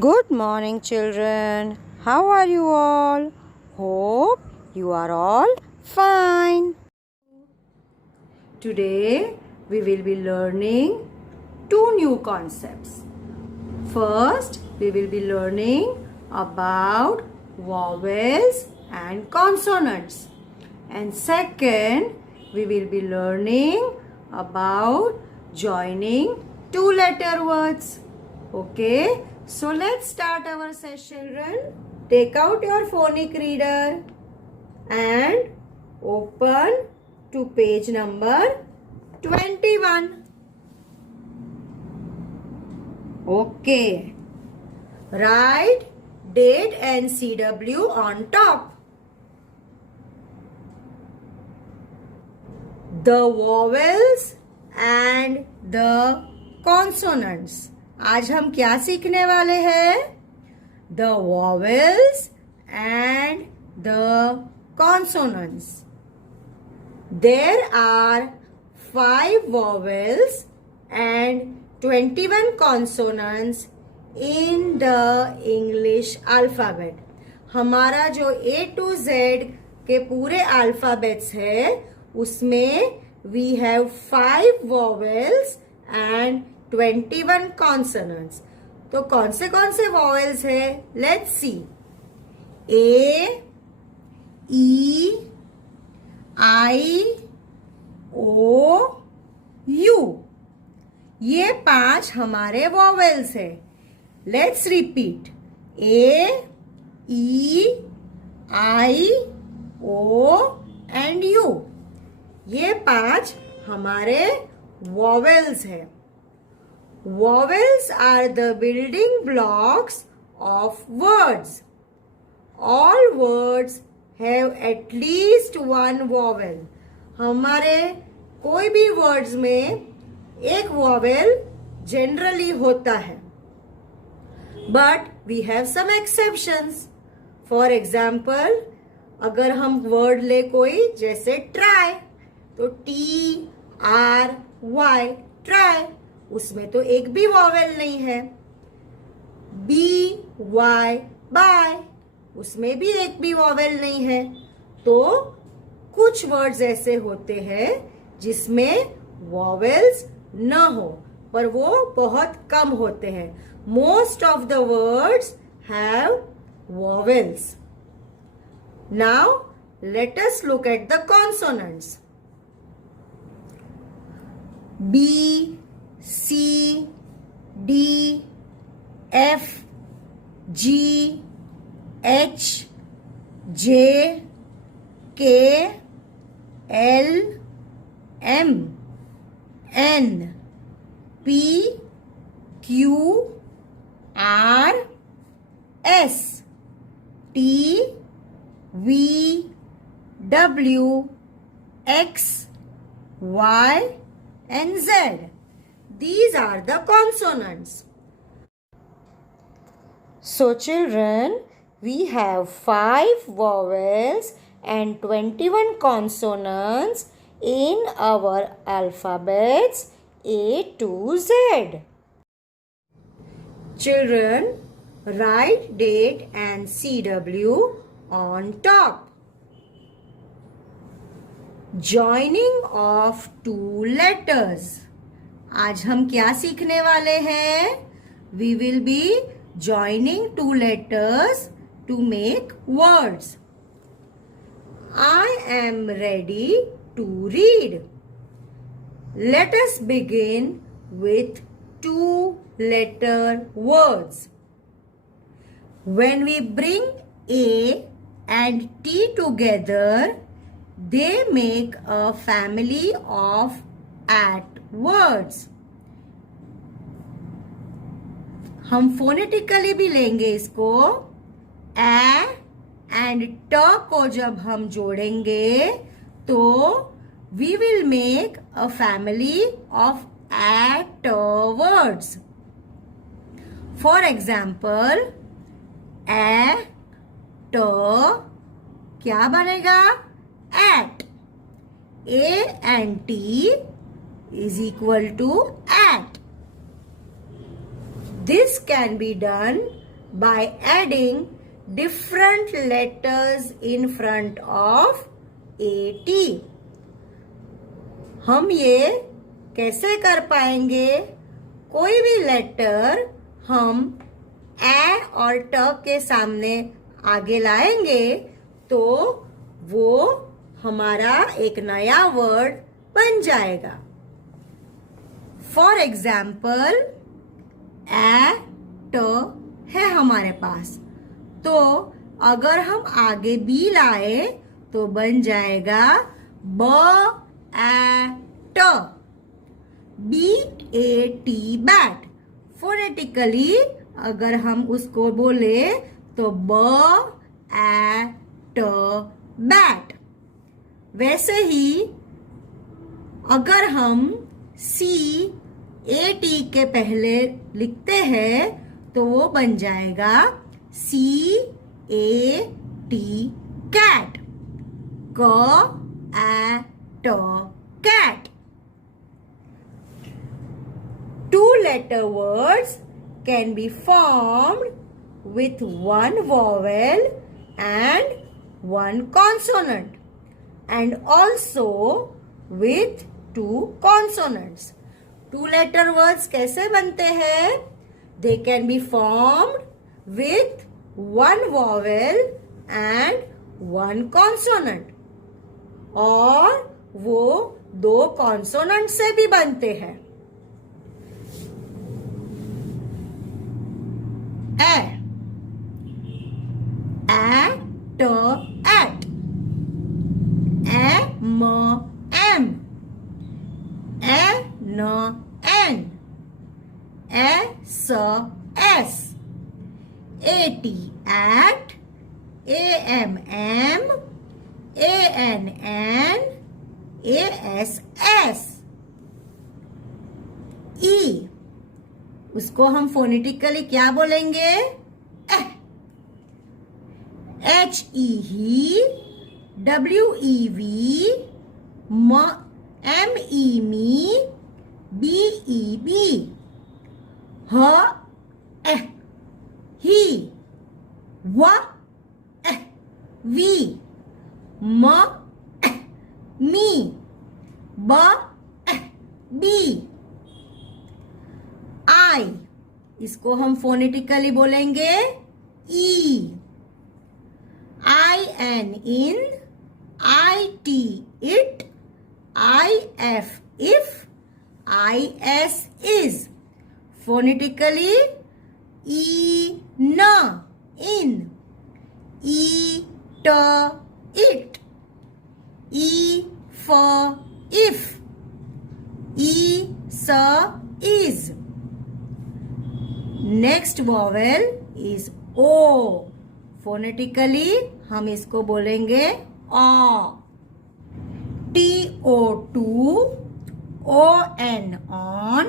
Good morning, children. How are you all? Hope you are all fine. Today we will be learning two new concepts. First, we will be learning about vowels and consonants. And second, we will be learning about joining two-letter words. Okay, so let's start our session. Children, take out your phonic reader and open to page number 21. Okay. Write date and CW on top. The vowels and the consonants. आज हम क्या सीखने वाले हैं? The vowels and the consonants. There are 5 vowels and 21 consonants in the English alphabet. हमारा जो A to Z के पूरे अल्फाबेट्स है उसमें we have 5 vowels and 21 consonants. तो कौन से vowels है? Let's see. A, E, I, O, U. ये 5 हमारे vowels है. Let's repeat. A, E, I, O and U. ये 5 हमारे vowels है. Vowels are the building blocks of words. All words have at least one vowel. हमारे कोई भी words में एक vowel generally होता है. But we have some exceptions. For example, अगर हम word ले कोई जैसे try, तो T-R-Y, try, उसमें तो एक भी vowel नहीं है. B-Y, buy, उसमें भी एक भी vowel नहीं है. तो कुछ words ऐसे होते हैं जिसमें vowels न हो, पर वो बहुत कम होते हैं. Most of the words have vowels. Now, let us look at the consonants. B, C, D, F, G, H, J, K, L, M, N, P, Q, R, S, T, V, W, X, Y and Z. These are the consonants. So children, we have 5 vowels and 21 consonants in our alphabets A to Z. Children, write date and CW on top. Joining of two letters. आज हम क्या सीखने वाले हैं? We will be joining two letters to make words. I am ready to read. Let us begin with two-letter words. When we bring A and T together, they make a family of at words. हम phonetically भी लेंगे इसको. A and ट को जब हम जोड़ेंगे तो we will make a family of at words. For example, a, t, क्या बनेगा? At. A and T is equal to at. This can be done by adding different letters in front of AT. हम ये कैसे कर पाएंगे? कोई भी letter हम ए और ट के सामने आगे लाएंगे तो वो हमारा एक नया वर्ड बन जाएगा. फॉर एग्जाम्पल, ए ट है हमारे पास, तो अगर हम आगे बी लाए तो बन जाएगा ब ए ट, BAT, बैट. फोनेटिकली अगर हम उसको बोले तो ब ए ट बैट. वैसे ही अगर हम CAT के पहले लिखते हैं तो वो बन जाएगा CAT, कैट. क ए ट, cat. Two-letter words can be formed with one vowel and one consonant, and also with two consonants. Two-letter words कैसे बनते हैं? They can be formed with one vowel and one consonant. और वो दो consonant से भी बनते हैं. At, am, an, s, at, am, an, ass, e. उसको हम फोनेटिकली क्या बोलेंगे? HE, he, WEV, ME, me, BEB, her, he, we, me, b. I, इसको हम फोनेटिकली बोलेंगे E. IN, in, IT, it, IF, if, IS, is. Phonetically, E, na, in, E, ta, it, E, for, if, E, sa, is. Next vowel is O. Phonetically हम इसको बोलेंगे ओ. TO2, ON, on,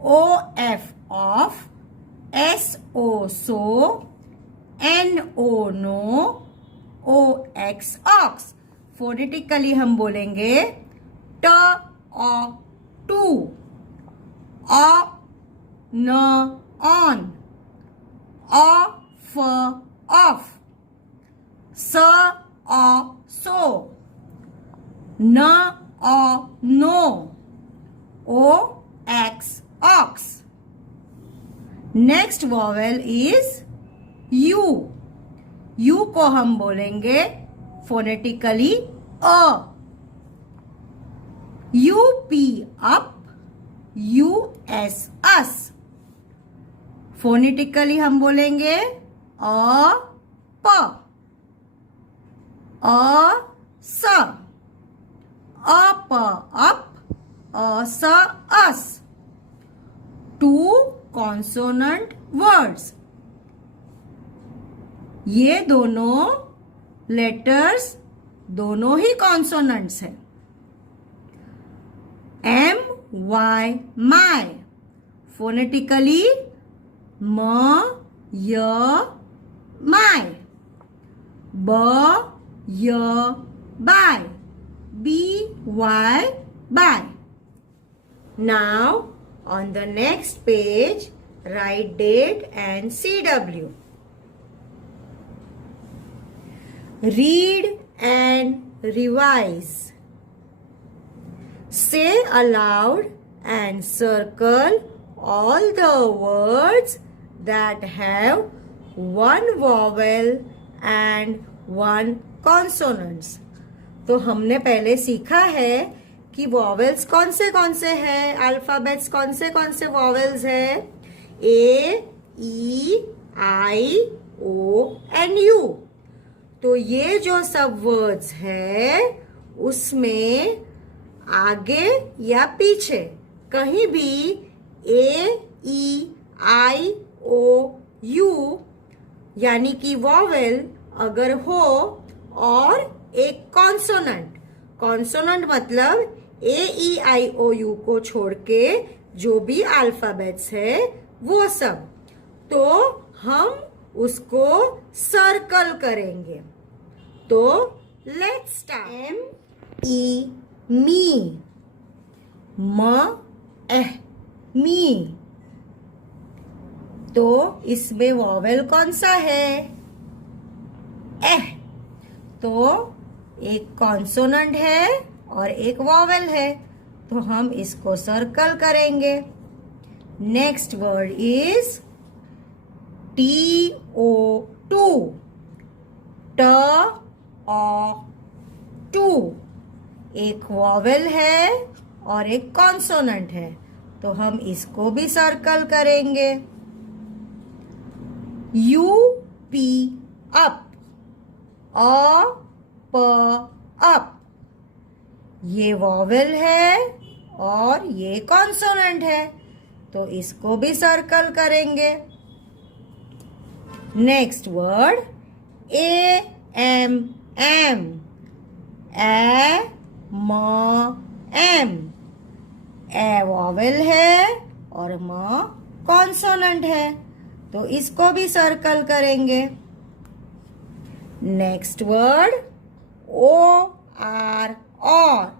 OF, off, SO, so, NO, no, OX, ox. Phonetically हम बोलेंगे TO2, O, न, on, off, off, so, no, no, ox, ox. Next vowel is U. U को हम बोलेंगे phonetically अ. UP, up, US, us. Phonetically हम बोलेंगे अ, प, अ, स, अप, अप, अस, अस. Two consonant words. ये दोनों लेटर्स दोनों ही कॉन्सोनेंट्स हैं. MY, my. फोनेटिकली म, य, my. ब, य, by. BY, by. Now on the next page write date and CW. Read and revise. Say aloud and circle all the words that have one vowel and one consonants. तो हमने पहले सीखा है कि वॉवेल्स कौन से हैं, अल्फाबेट्स कौन से वॉवेल्स है, ए, ई, आई, ओ एंड यू. तो ये जो सब वर्ड्स है उसमें आगे या पीछे कहीं भी ए, ई, आई, ओ, यू यानी कि वॉवेल अगर हो और एक कॉन्सोनेंट मतलब ए, ई, आई, ओ, यू को छोड़ के जो भी अल्फाबेट्स है वो सब, तो हम उसको सर्कल करेंगे. तो लेट्स स्टार्ट. एम, ई, मी, म, एह, मी. तो इसमें वॉवेल कौन सा है, एह. तो एक कॉन्सोनेंट है और एक वॉवेल है, तो हम इसको सर्कल करेंगे. Next word is TO, to, T, O, to. एक वॉवेल है और एक कॉन्सोनेंट है, तो हम इसको भी सर्कल करेंगे. UP, अप, अ, प, अप. ये वॉवेल है और ये कॉन्सोनेंट है, तो इसको भी सर्कल करेंगे. Next word AM, am, A, M, am. A vowel है और म कॉन्सोनेंट है, तो इसको भी सर्कल करेंगे. नेक्स्ट वर्ड OR, और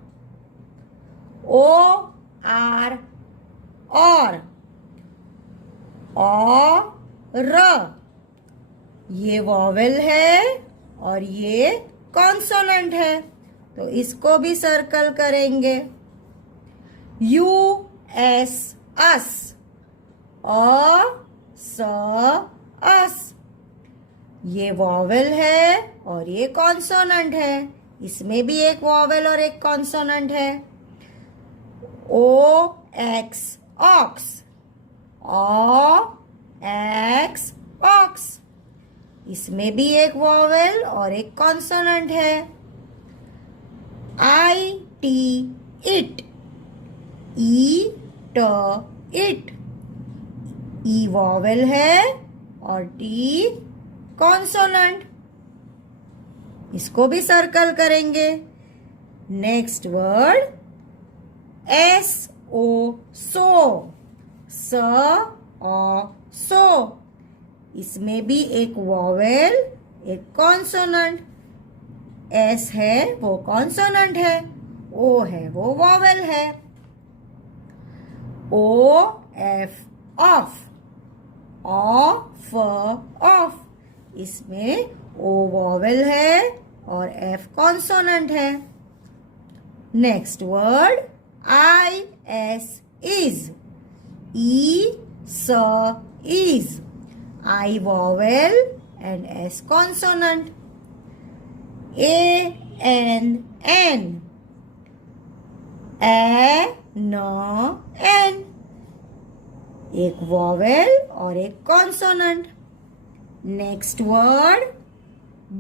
और ये वॉवेल है और ये कॉन्सोनेंट है, तो इसको भी सर्कल करेंगे. US, अस, अस. ये वॉवेल है और ये कॉन्सोनेंट है, इसमें भी एक वॉवेल और एक कॉन्सोनेंट है. OX, ox, ox. इसमें भी एक वॉवेल और एक कॉन्सोनेंट है. IT, it, it. E vowel है और टी कॉन्सोनेंट, इसको भी सर्कल करेंगे. Next word SO, so. इसमें भी एक वॉवेल एक कॉन्सोनेंट. S है वो कॉन्सोनेंट है, O है वो वॉवेल है. OF, of, of. इसमें O वॉवेल है और F कॉन्सोनेंट है. Next word IS, is, is. I vowel and S consonant. AN, N. एक वॉवेल और एक consonant. Next word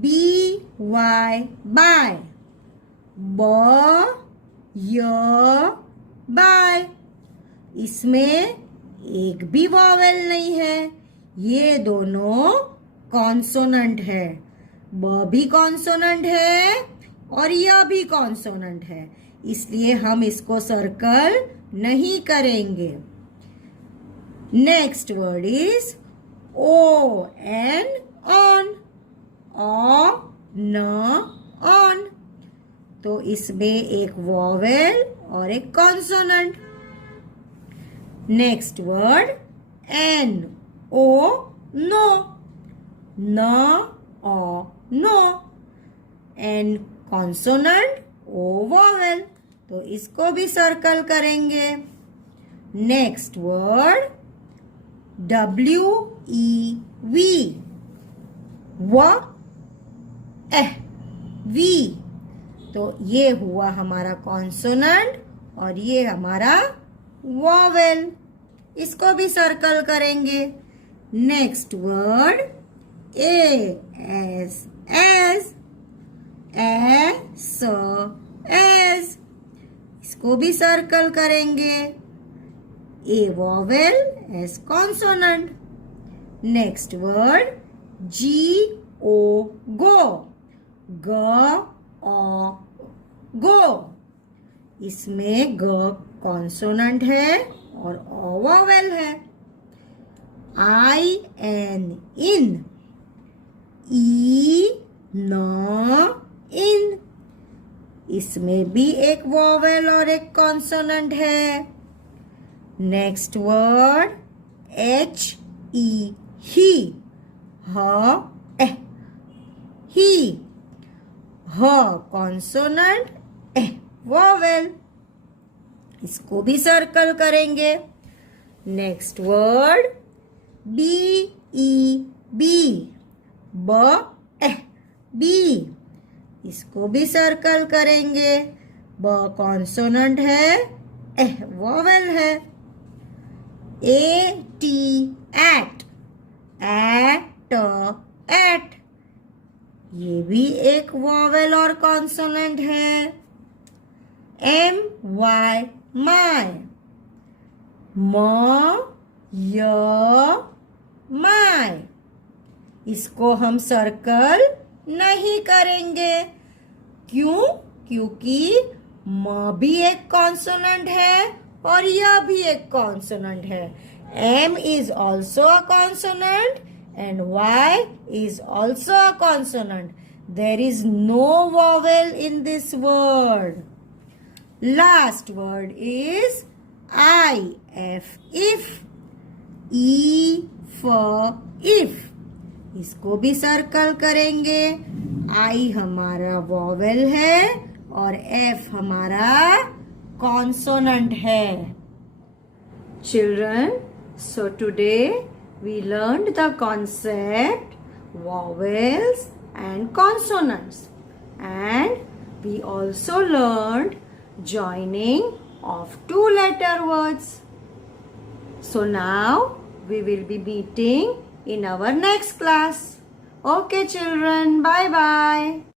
BY, by, by. इसमें एक भी वॉवेल नहीं है, ये दोनों कॉन्सोनेंट है. ब भी कॉन्सोनेंट है और यह भी कॉन्सोनेंट है, इसलिए हम इसको सर्कल नहीं करेंगे. Next word is ON, on, on. तो इसमें एक वॉवेल और एक consonant. Next word N O no, N O no, N consonant O vowel, तो इसको भी सर्कल करेंगे. नेक्स्ट वर्ड WEV, व एह वी, तो ये हुआ हमारा कॉन्सोनेंट और ये हमारा वॉवेल, इसको भी सर्कल करेंगे. नेक्स्ट वर्ड AS एस, इसको भी सर्कल करेंगे. A vowel, S consonant. Next word GO go, ग ओ गो, इसमें ग कॉन्सोनेंट है और ओ वॉवेल है. IN इन, ई न इन, इसमें भी एक वॉवेल और एक कॉन्सोनेंट है. नेक्स्ट वर्ड HE ही, ह एह ही, ह कॉन्सोनेंट, एह वॉवेल, इसको भी सर्कल करेंगे. नेक्स्ट वर्ड BEB, ब एह बी, इसको भी सर्कल करेंगे. ब कॉन्सोनेंट है, एह वॉवेल है. AT एट, एट, ये भी एक वॉवेल और कॉन्सोनेंट है. MY माय, म य माय, इसको हम सर्कल नहीं करेंगे. क्यों? क्योंकि म भी एक कॉन्सोनेंट है और यह भी एक कॉन्सोनेंट है. M is also a consonant and Y is also a consonant. There is no vowel in this word. Last word is I, F, if, E for if, इसको भी सर्कल करेंगे. I हमारा वॉवेल है और F हमारा consonant है. Children, so today we learned the concept vowels and consonants, and we also learned joining of two-letter words. So now we will be meeting in our next class. Okay children, bye bye.